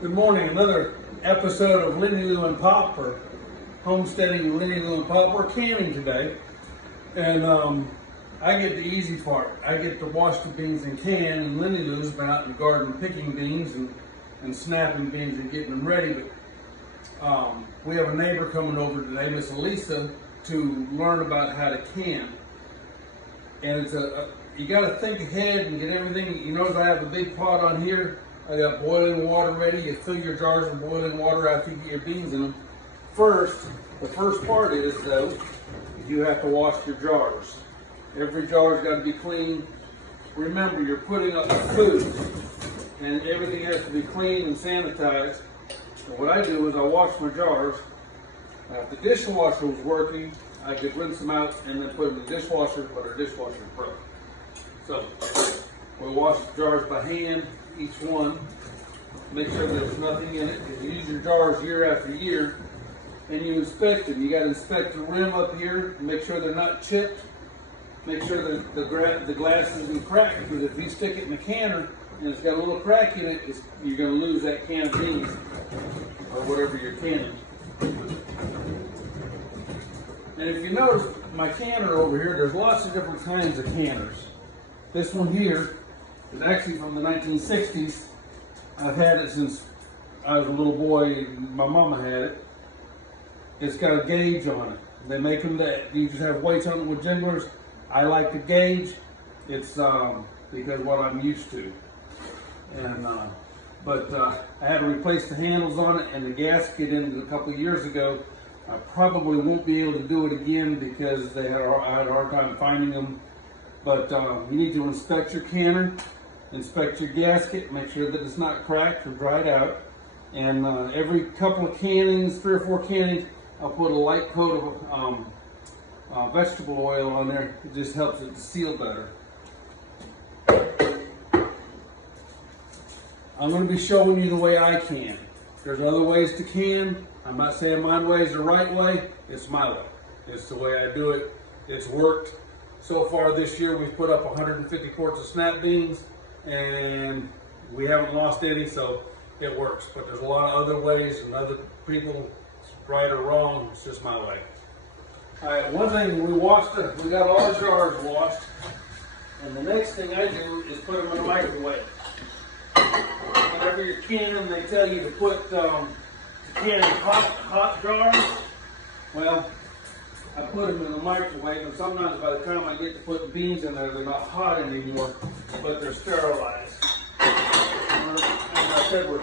Good morning. Another episode of Lenny Lou and Pop, or homesteading Lenny Lou and Pop. We're canning today, and I get the easy part. I get to wash the beans and can, and Lenny Lou's been out in the garden picking beans and snapping beans and getting them ready. But we have a neighbor coming over today, Miss Elisa, to learn about how to can. And it's you got to think ahead and get everything. You notice I have a big pot on here. I got boiling water ready. You fill your jars with boiling water after you get your beans in them. The first part is, though, you have to wash your jars. Every jar's got to be clean. Remember, you're putting up food, and everything has to be clean and sanitized. So what I do is I wash my jars. If the dishwasher was working, I could rinse them out and then put them in the dishwasher, but our dishwasher is broke. So we'll wash the jars by hand, each one. Make sure there's nothing in it. If you use your jars year after year, and you inspect them, you got to inspect the rim up here, and make sure they're not chipped. Make sure that the glass isn't cracked, because if you stick it in a canner and it's got a little crack in it, you're going to lose that can of beans or whatever you're canning. And if you notice my canner over here, there's lots of different kinds of canners. This one here is actually from the 1960s. I've had it since I was a little boy. My mama had it. It's got a gauge on it. They make them that you just have weights on it with jinglers. I like the gauge. It's because what I'm used to. And but I had to replace the handles on it and the gasket in it a couple of years ago. I probably won't be able to do it again because I had a hard time finding them. But you need to inspect your canner, inspect your gasket, make sure that it's not cracked or dried out. And every couple of cannings, 3 or 4 cannings, I'll put a light coat of vegetable oil on there. It just helps it to seal better. I'm going to be showing you the way I can. There's other ways to can. I'm not saying my way is the right way. It's my way. It's the way I do it. It's worked. So far this year, we've put up 150 quarts of snap beans, and we haven't lost any, so it works. But there's a lot of other ways, and other people, right or wrong, it's just my way. All right, one thing, we got all the jars washed, and the next thing I do is put them in the microwave. Whenever you're canning, they tell you to put to can in hot jars. Well, I put them in the microwave, and sometimes by the time I get to put beans in there, they're not hot anymore, but they're sterilized. As I said, we're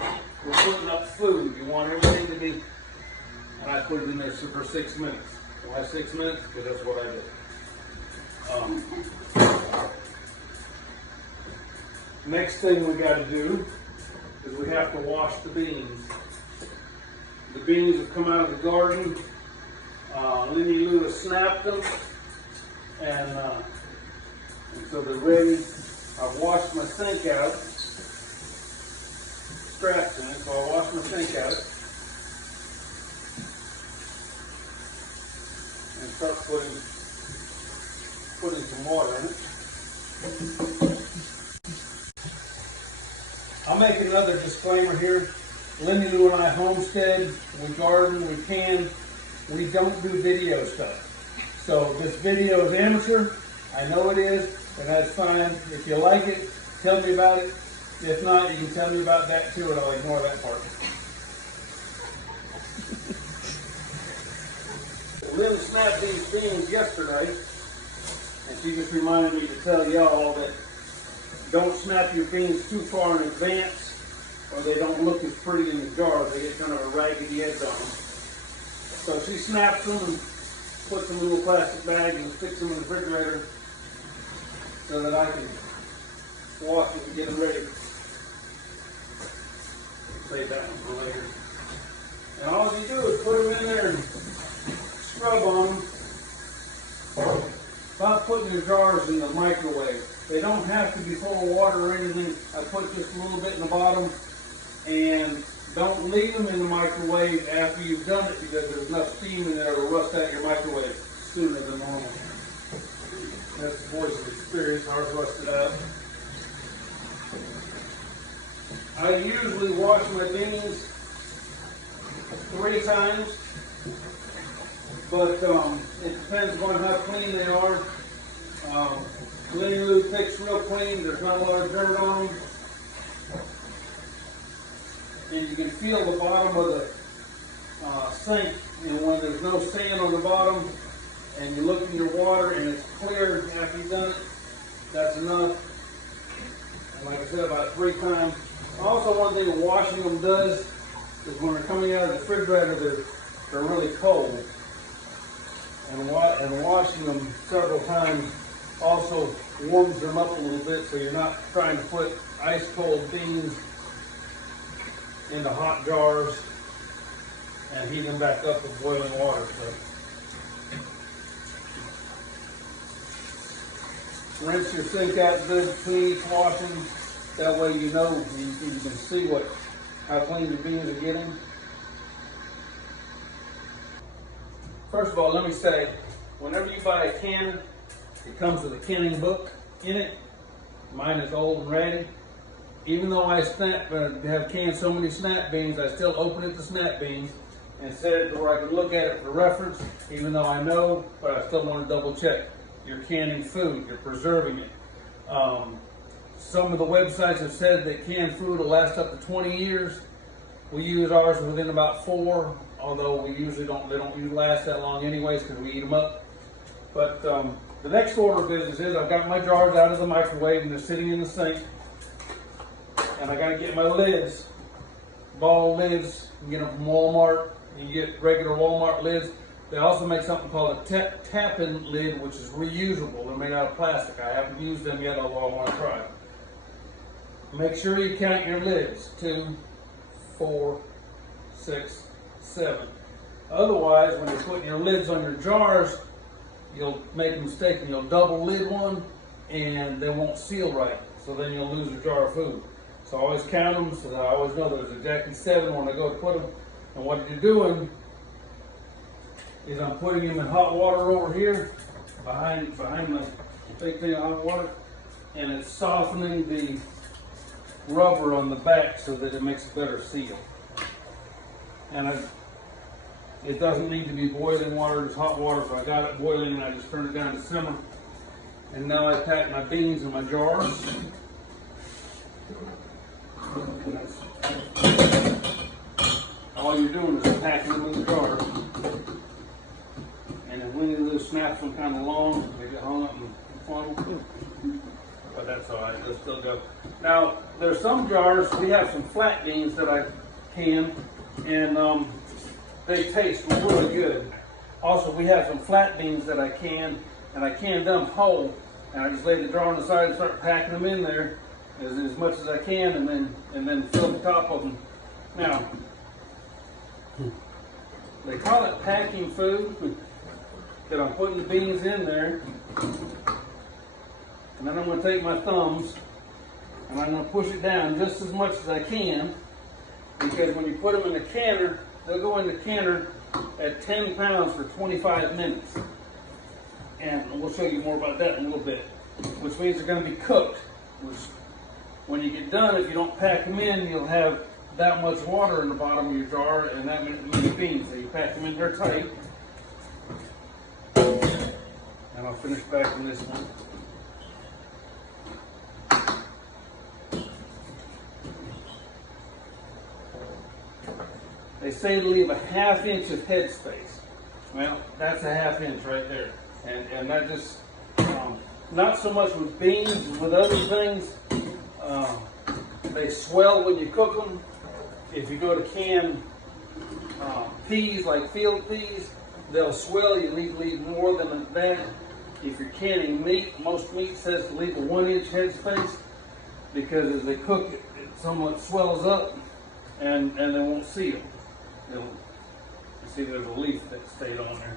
putting up food. You want everything to be, and I put it in there for 6 minutes. Why 6 minutes? Because that's what I did. Next thing we got to do is we have to wash the beans. The beans have come out of the garden. Lenny Lou has snapped them, and so they're ready. I've washed my sink out. Scraps in it, so I'll wash my sink out and start putting some water in it. I'll make another disclaimer here. Lenny Lou and I homestead, we garden, we can. We don't do video stuff. So this video is amateur. I know it is, and that's fine. If you like it, tell me about it. If not, you can tell me about that too, and I'll ignore that part. Lynn snapped these beans yesterday, and she just reminded me to tell y'all that don't snap your beans too far in advance, or they don't look as pretty in the jar. They get kind of a raggedy edge on them. So she snaps them and puts them in a little plastic bag and sticks them in the refrigerator so that I can wash it and get them ready. Save that one for later. And all you do is put them in there and scrub on them. About putting your jars in the microwave. They don't have to be full of water or anything. I put just a little bit in the bottom, and don't leave them in the microwave after you've done it, because there's enough steam in there to rust out your microwave sooner than normal. That's the voice of experience. Ours rusted out. I usually wash my beans 3 times, but it depends on how clean they are. Lenny Lou picks real clean. There's not a lot of dirt on them. And you can feel the bottom of the sink, and when there's no sand on the bottom, and you look in your water and it's clear after you've done it, that's enough. And like I said, about 3 times. Also, one thing washing them does is when they're coming out of the refrigerator, they're really cold. And washing them several times also warms them up a little bit, so you're not trying to put ice cold beans into hot jars and heat them back up with boiling water. So rinse your sink out good, clean each washing. That way you know, you can see how clean the beans are getting. First of all, let me say, whenever you buy a canner, it comes with a canning book in it. Mine is old and ratty. Even though I have canned so many snap beans, I still open it to snap beans and set it to where I can look at it for reference, even though I know, but I still want to double check. You're canning food, you're preserving it. Some of the websites have said that canned food will last up to 20 years. We use ours within about 4, although we usually they don't usually last that long anyways because we eat them up. But the next order of business is I've got my jars out of the microwave and they're sitting in the sink. And I gotta get my lids, ball lids. You can get them from Walmart. You can get regular Walmart lids. They also make something called a tap-in lid, which is reusable. They're made out of plastic. I haven't used them yet, although I want to try. Make sure you count your lids. 2, 4, 6, 7. Otherwise, when you're putting your lids on your jars, you'll make a mistake and you'll double lid one and they won't seal right. So then you'll lose a jar of food. So I always count them so that I always know there's exactly 7 when I go to put them. And what you're doing is I'm putting them in hot water over here behind the big thing of hot water, and it's softening the rubber on the back so that it makes a better seal. And it doesn't need to be boiling water, it's hot water, so I got it boiling and I just turned it down to simmer. And now I pack my beans in my jars. All you're doing is packing them in the jar. And if any of those snaps them kind of long, they get hung up in the funnel. But that's all right, they'll still go. Now, there's some jars, we have some flat beans that I can, and they taste really good. Also, we have some flat beans that I can, and I can them whole, and I just lay the jar on the side and start packing them in there as much as I can, and then fill the top of them. Now, they call it packing food, that I'm putting the beans in there, and then I'm going to take my thumbs and I'm going to push it down just as much as I can, because when you put them in the canner, they'll go in the canner at 10 pounds for 25 minutes. And we'll show you more about that in a little bit, which means they're going to be cooked. Which, when you get done, if you don't pack them in, you'll have that much water in the bottom of your jar and that many beans. So you pack them in there tight. And I'll finish packing this one. They say to leave a ½ inch of head space. Well, that's a ½ inch right there. And that just, not so much with beans, with other things, they swell when you cook them. If you go to can peas, like field peas, they'll swell. You need to leave more than that. If you're canning meat, most meat says to leave a 1 inch head space, because as they cook it, it somewhat swells up and they won't seal. You see there's a leaf that stayed on there.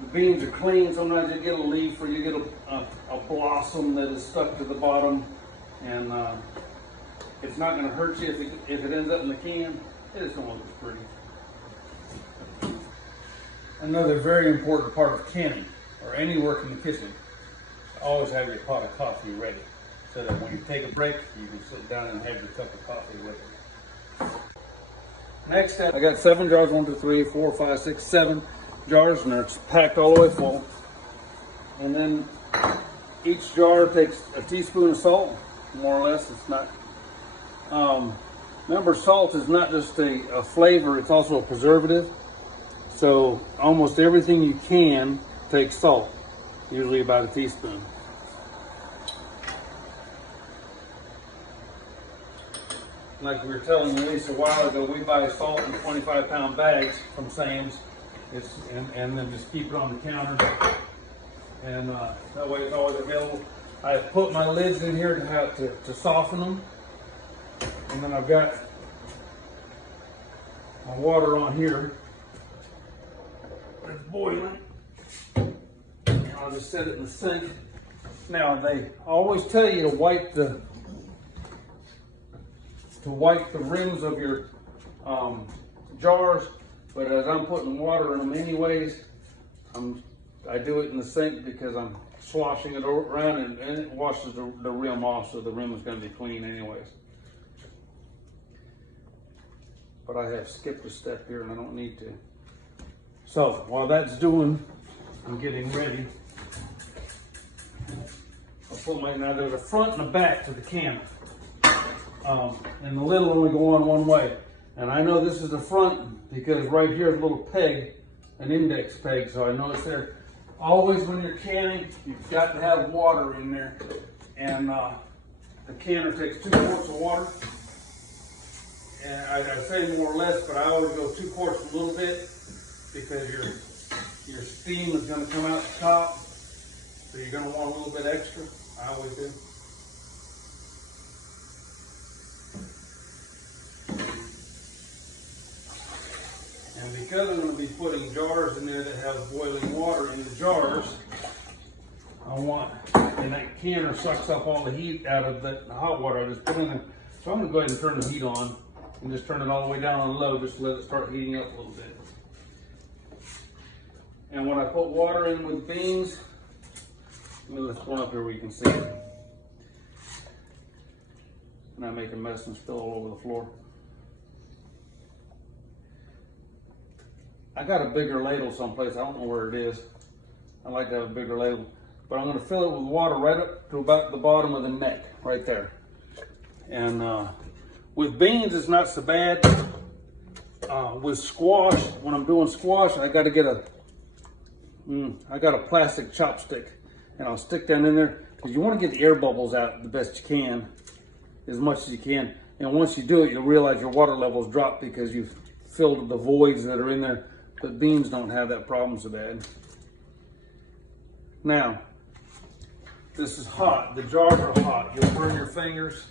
The beans are clean. Sometimes you get a leaf or you get a blossom that is stuck to the bottom, and it's not going to hurt you if it ends up in the can. It just don't look as pretty. Another very important part of canning, or any work in the kitchen, always have your pot of coffee ready. so that when you take a break, you can sit down and have your cup of coffee with it. Next step, I got 7 jars, 1, 2, 3, 4, 5, 6, 7 jars, and they're packed all the way full. And then each jar takes a teaspoon of salt, more or less. It's not, remember, salt is not just a flavor, it's also a preservative. So almost everything you can take salt, usually about a teaspoon. Like we were telling Lisa a while ago, we buy salt in 25-pound bags from Sam's, and then just keep it on the counter, and that way it's always available. I put my lids in here to soften them, and then I've got my water on here. It's boiling. And I'll just set it in the sink. Now they always tell you to wipe the rims of your jars, but as I'm putting water in them anyways, I do it in the sink because I'm sloshing it around, and it washes the rim off, so the rim is going to be clean anyways. But I have skipped a step here and I don't need to. So while that's doing, I'm getting ready. Now there's a front and a back to the canner. And the lid will only go on one way. And I know this is the front because right here is a little peg, an index peg, so I know it's there. Always when you're canning, you've got to have water in there. And the canner takes 2 quarts of water. And I say more or less, but I always go 2 quarts a little bit because your steam is going to come out the top. So you're going to want a little bit extra. I always do. And because I'm going to be putting jars in there that have boiling water in the jars, and that canner sucks up all the heat out of the hot water I just put in there. So I'm going to go ahead and turn the heat on and just turn it all the way down on low just to let it start heating up a little bit. And when I put water in with beans, let me lift one up here where you can see it. And I make a mess and spill all over the floor. I got a bigger ladle someplace. I don't know where it is. I like to have a bigger ladle. But I'm going to fill it with water right up to about the bottom of the neck, right there. And with beans, it's not so bad. With squash, when I'm doing squash, I got to get I got a plastic chopstick, and I'll stick that in there because you want to get the air bubbles out the best you can, as much as you can. And once you do it, you'll realize your water levels drop because you've filled the voids that are in there. But beans don't have that problem so bad. Now, this is hot. The jars are hot. You'll burn your fingers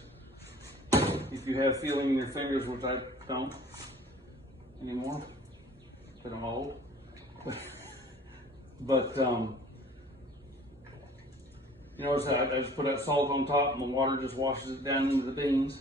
if you have feeling in your fingers, which I don't anymore. But I'm old. But you notice I just put that salt on top and the water just washes it down into the beans.